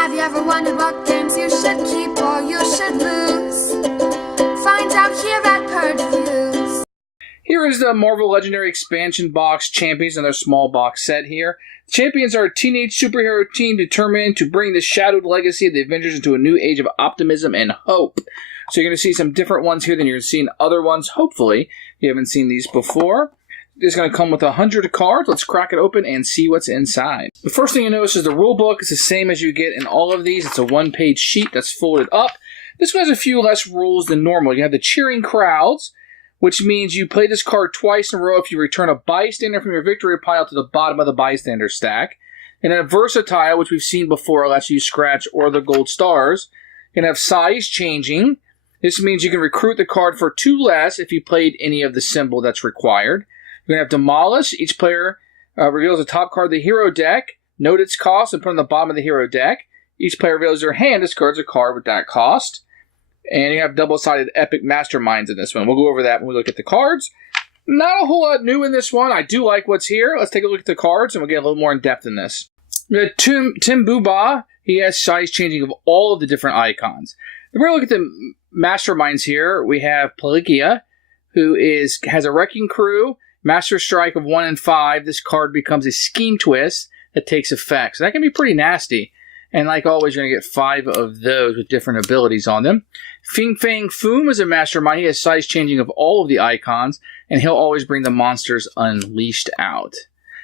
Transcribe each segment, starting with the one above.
Have you ever wondered what games you should keep or you should lose? Find out here at Purge Reviews. Here is the Marvel Legendary Expansion Box Champions and their small box set here. The Champions are a teenage superhero team determined to bring the shadowed legacy of the Avengers into a new age of optimism and hope. So you're going to see some different ones here than you're seeing other ones, hopefully. You haven't seen these before. It's going to come with 100 cards. Let's crack it open and see what's inside. The first thing you notice is the rule book is the same as you get in all of these. It's a one-page sheet that's folded up. This one has a few less rules than normal. You have the cheering crowds, which means you play this card twice in a row if you return a bystander from your victory pile to the bottom of the bystander stack. And then a versatile, which we've seen before, lets you scratch or the gold stars. You can have size changing. This means you can recruit the card for 2 less if you played any of the symbol that's required. You're going to have Demolish. Each player reveals the top card of the hero deck, note its cost, and put it on the bottom of the hero deck. Each player reveals their hand, discards a card with that cost. And you have double-sided Epic Masterminds in this one. We'll go over that when we look at the cards. Not a whole lot new in this one. I do like what's here. Let's take a look at the cards, and we'll get a little more in depth in this. We have Tim Booba. He has size changing of all of the different icons. If we're going to look at the Masterminds here, we have Pelagia, who has a Wrecking Crew, Master Strike of 1 and 5. This card becomes a Scheme Twist that takes effect. So that can be pretty nasty. And like always, you're going to get 5 of those with different abilities on them. Fing Fang Foom is a Mastermind. He has size changing of all of the icons, and he'll always bring the monsters unleashed out.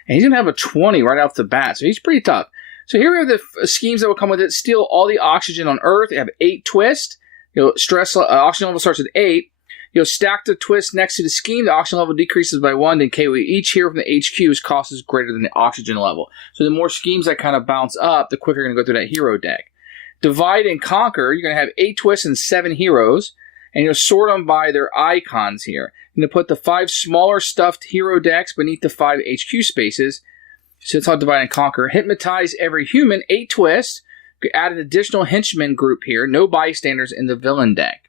And he's going to have a 20 right off the bat, so he's pretty tough. So here we have the schemes that will come with it. Steal all the oxygen on Earth. You have 8 twist. Oxygen level starts at 8. You'll stack the twist next to the scheme. The oxygen level decreases by 1. Then KO each hero from the HQ's cost is greater than the oxygen level. So the more schemes that kind of bounce up, the quicker you're going to go through that hero deck. Divide and Conquer. You're going to have 8 twists and 7 heroes. And you'll sort them by their icons here. You're going to put the 5 smaller stuffed hero decks beneath the 5 HQ spaces. So that's how Divide and Conquer. Hypnotize every human. 8 twists. Add an additional henchman group here. No bystanders in the villain deck.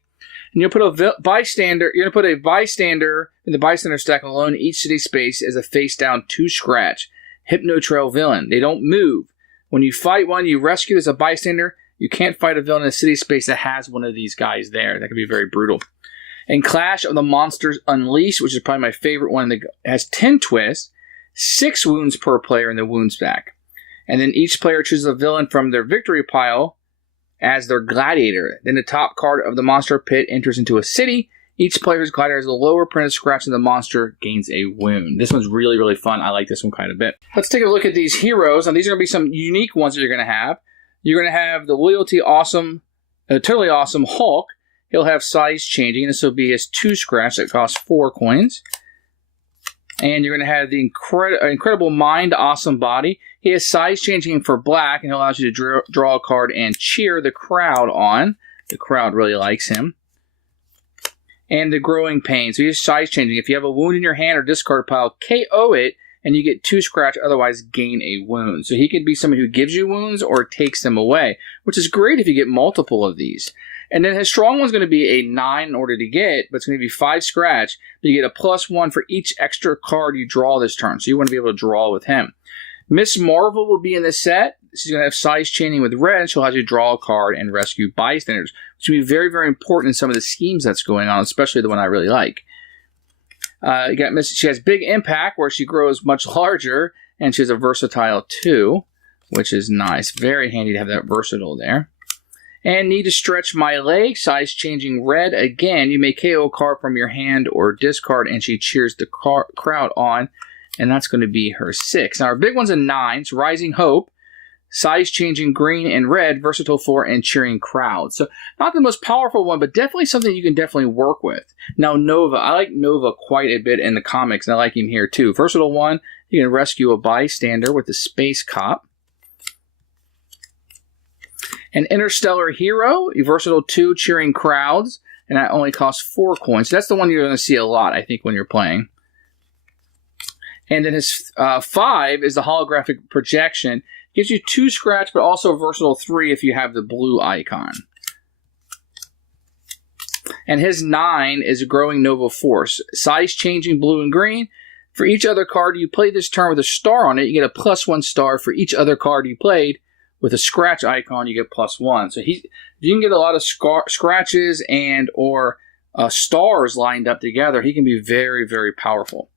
And you'll put a bystander. You're going to put a bystander in the bystander stack alone in each city space as a face-down 2 scratch. Hypno-Trail villain. They don't move. When you fight one, you rescue as a bystander. You can't fight a villain in a city space that has one of these guys there. That can be very brutal. And Clash of the Monsters Unleashed, which is probably my favorite one. It has 10 twists, 6 wounds per player in the wound stack. And then each player chooses a villain from their victory pile as their gladiator. Then the top card of the monster pit enters into a city. Each player's gladiator has a lower printed scratch and the monster gains a wound. This one's really, really fun. I like this one quite a bit. Let's take a look at these heroes. Now, these are going to be some unique ones that you're going to have. You're going to have the Totally Awesome Hulk. He'll have size changing. This will be his 2 scratch that costs 4 coins. And you're going to have the Incredible Mind Awesome Body. He has size changing for black, and it allows you to draw a card and cheer the crowd on. The crowd really likes him. And the Growing Pain. So he has size changing. If you have a wound in your hand or discard pile, KO it, and you get 2 scratch, otherwise gain a wound. So he could be someone who gives you wounds or takes them away, which is great if you get multiple of these. And then his strong one's going to be a 9 in order to get, but it's going to be 5 scratch, but you get a +1 for each extra card you draw this turn. So you want to be able to draw with him. Miss Marvel will be in this set. She's going to have size chaining with red, and she'll have you draw a card and rescue bystanders, which will be very, very important in some of the schemes that's going on, especially the one I really like. She has Big Impact, where she grows much larger, and she has a versatile too, which is nice. Very handy to have that versatile there. And Need to Stretch My Leg, size changing red. Again, you may KO a card from your hand or discard, and she cheers the crowd on, and that's going to be her 6. Now, our big one's a 9. It's Rising Hope, size changing green and red, versatile 4, and cheering crowd. So, not the most powerful one, but definitely something you can definitely work with. Now, Nova. I like Nova quite a bit in the comics, and I like him here too. Versatile 1, you can rescue a bystander with the Space Cop. An Interstellar Hero, a versatile 2, cheering crowds, and that only costs 4 coins. So that's the one you're going to see a lot, I think, when you're playing. And then his 5 is the holographic projection. Gives you 2 scratch, but also versatile 3 if you have the blue icon. And his 9 is a Growing Nova Force. Size changing blue and green. For each other card you play this turn with a star on it, you get a +1 star for each other card you played with a scratch icon, you get +1. So if you can get a lot of scratches and or stars lined up together, he can be very, very powerful.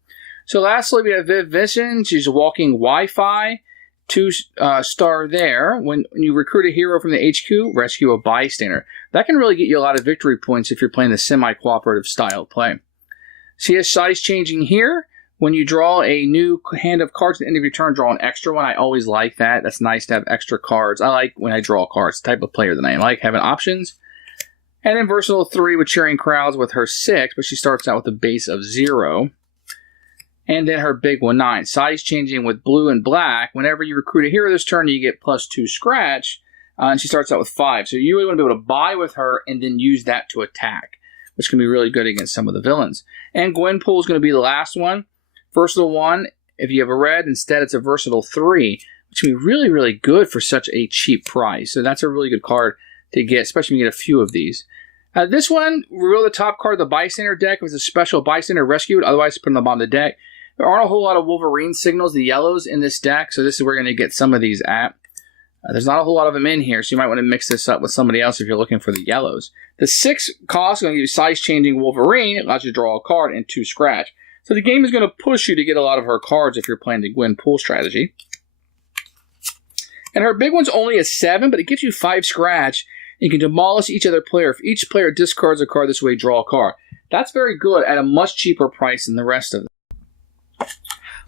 So lastly, we have Viv Vision. She's walking Wi-Fi. 2-star there. When you recruit a hero from the HQ, rescue a bystander. That can really get you a lot of victory points if you're playing the semi-cooperative style play. She has size changing here. When you draw a new hand of cards at the end of your turn, draw an extra one. I always like that. That's nice to have extra cards. I like when I draw cards, the type of player that I am. I like having options. And then Versatile 3 with cheering crowds with her 6, but she starts out with a base of 0. And then her big one, 9. Size changing with blue and black. Whenever you recruit a hero this turn, you get +2 scratch. And she starts out with 5. So you really want to be able to buy with her and then use that to attack, which can be really good against some of the villains. And Gwenpool is going to be the last one. Versatile 1, if you have a red, instead it's a Versatile 3, which can be really, really good for such a cheap price. So that's a really good card to get, especially when you get a few of these. This one, reveal the top card of the Bystander deck. If it's a special Bystander rescued, otherwise put them on the bottom of the deck. There aren't a whole lot of Wolverine signals, the yellows, in this deck, so this is where we're going to get some of these at. There's not a whole lot of them in here, so you might want to mix this up with somebody else if you're looking for the yellows. The 6 cost is going to give you size-changing Wolverine. It allows you to draw a card and 2 scratch. So the game is going to push you to get a lot of her cards if you're playing the Gwenpool strategy. And her big one's only a 7, but it gives you 5 scratch. You can demolish each other player. If each player discards a card this way, draw a card. That's very good at a much cheaper price than the rest of them.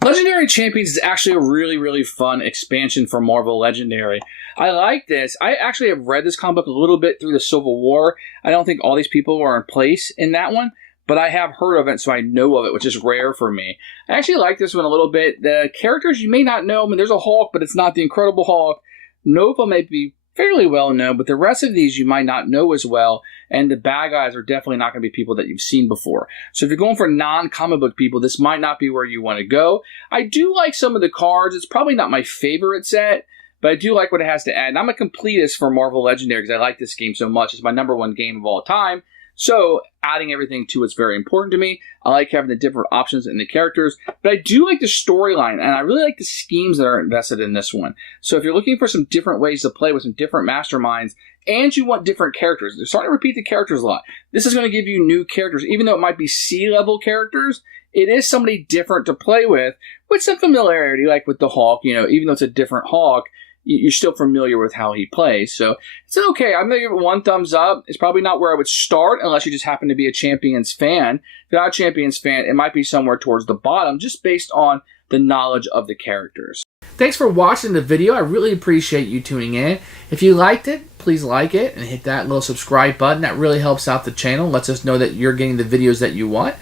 Legendary Champions is actually a really, really fun expansion for Marvel Legendary. I like this. I actually have read this comic book a little bit through the Civil War. I don't think all these people are in place in that one, but I have heard of it, so I know of it, which is rare for me. I actually like this one a little bit. The characters, you may not know. I mean, there's a Hulk, but it's not the Incredible Hulk. Nova may be fairly well known, but the rest of these you might not know as well, and the bad guys are definitely not going to be people that you've seen before. So if you're going for non-comic book people, this might not be where you want to go. I do like some of the cards. It's probably not my favorite set, but I do like what it has to add. And I'm a completist for Marvel Legendary because I like this game so much. It's my #1 game of all time. So adding everything to it's very important to me. I like having the different options in the characters, but I do like the storyline, and I really like the schemes that are invested in this one. So if you're looking for some different ways to play with some different masterminds, and you want different characters, they're starting to repeat the characters a lot. This is going to give you new characters. Even though it might be C-level characters, it is somebody different to play with some familiarity, like with the Hulk. You know, even though it's a different Hulk, you're still familiar with how he plays. So it's okay. I'm going to give it 1 thumbs up. It's probably not where I would start unless you just happen to be a Champions fan. If you're not a Champions fan, it might be somewhere towards the bottom just based on the knowledge of the characters. Thanks for watching the video. I really appreciate you tuning in. If you liked it, please like it and hit that little subscribe button. That really helps out the channel, lets us know that you're getting the videos that you want.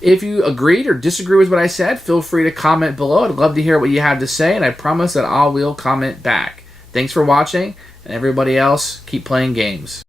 If you agreed or disagree with what I said, feel free to comment below. I'd love to hear what you have to say, and I promise that I will comment back. Thanks for watching, and everybody else, keep playing games.